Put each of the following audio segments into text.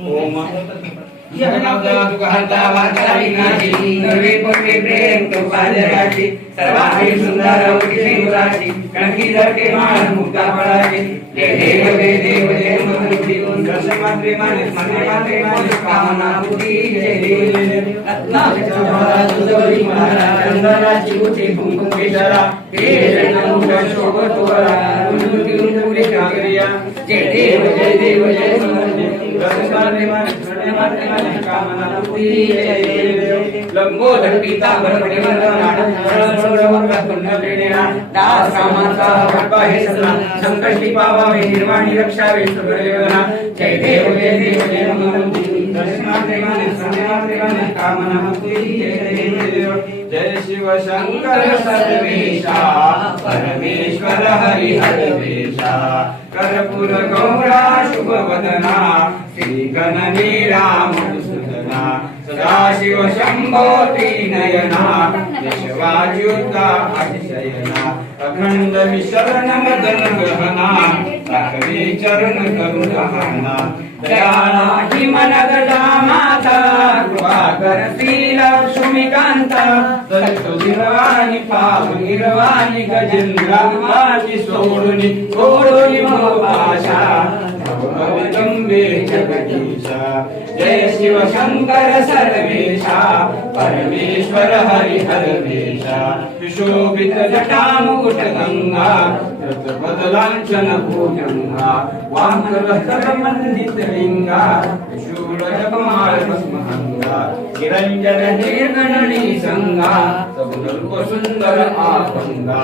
हो, नवे कोणते प्रेम तो पाजराची सर्वांगी सुंदर उदाची कणकी जडके मान मुक्ता फळाची देव देव देव देव मनोजी गुण दर्श मात्रे माने माने मात्रे माने कामना पुरी जय देव रत्नाचा महाराज तुझवरी महाराज. चंद्राची उची कुंकुम केशरा हे जन्म शोभतोरा उन्नुती उन्नुरी कागरिया जय देव जय देव जय पुरी लंबोदर पीतांबर हे निर्वाणी सुग्रीवना जय देव जय देव जय कामना जय शिव शंकर सर्वेशा परमेश्वर हरि हरिवेशा कर्पूर गौरा शुभ वदना श्री गणनीरा मधुसूदना सदाशिव शंभो त्रिनयना यशवाच्युता अतिशयना अखंड विशरण मदन गहना राघवे चरण करुण गहना दयाळा हि मन गजा माता कृपा करती లక్ష్మీకాంత దిరవాణి పావనిరవాణి గజేంద్రవాణి సోడుని కోడుని మోపాశ జయ శివ శంకర సర్వేశ. పరమేశ్వర హరి హరవేశ విశోభిత జటాముట గంగా. బదలాంచన భూజంగా. వాంకర మందిత లింగా. శూర కుమార अंगा निरंजन निर्गणनी संगा सगुणरूप सुंदर आपंगा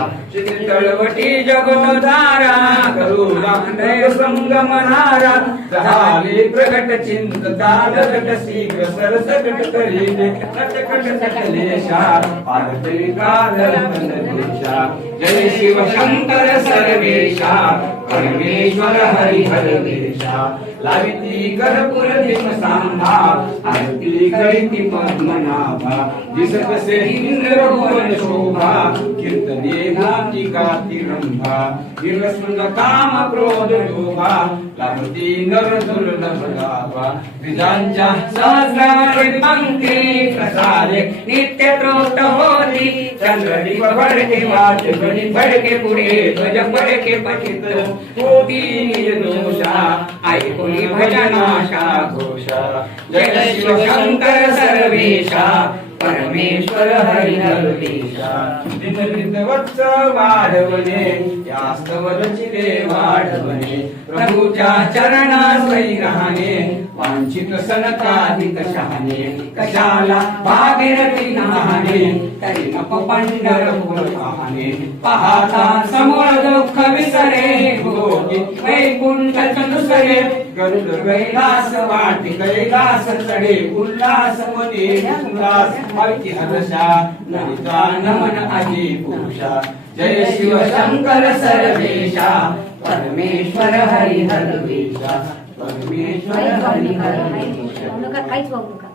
तळवटी जगोधारा करू संगमनारा झाले प्रगट चिंत दादगट शीघ्र सरसकट करीने कटकट सकलेशा पार्थिवी कादर देशा जय शिव शंकर सर्वेशा परमेश्वर हरि हरवेशा लाविती कर्पूर दिम सांभा आरती करीती पद्मनाभा दिसत से इंद्र भुवन शोभा कीर्तने गाती गाती रंभा विरसुंद काम क्रोध लोभा लाभती नर दुर्लभ लाभा विजांच्या सहस्रावरी पंक्ती प्रसारे नित्य त्रोत होती चंद्रदीप भडके वाच गणी भडके पुढे ध्वज भडके पठित। होती निर्दोषा ऐकुनी भजनाशा घोषा। जय शिव शंकर सर्वेशा। परमेश्वर हरिहरवेशा विदविदवत्स वाढवणे प्रभूच्या चरणा सही राहणे. वांछित सनकाधिक शहाणे कशाला भागीरथी नाहणे तरी नको पंढरपूर पाहणे पाहता समोर दुःख विसरे वैकुंठ चंदुसरे कैलास वाटी कैलास चढे उल्हास मने उल्हास माहिती हर्षा नमन आजी पुरुषा जय शिव शंकर सर्वेशा, परमेश्वर हरि हरवेशा काहीच वागू नका.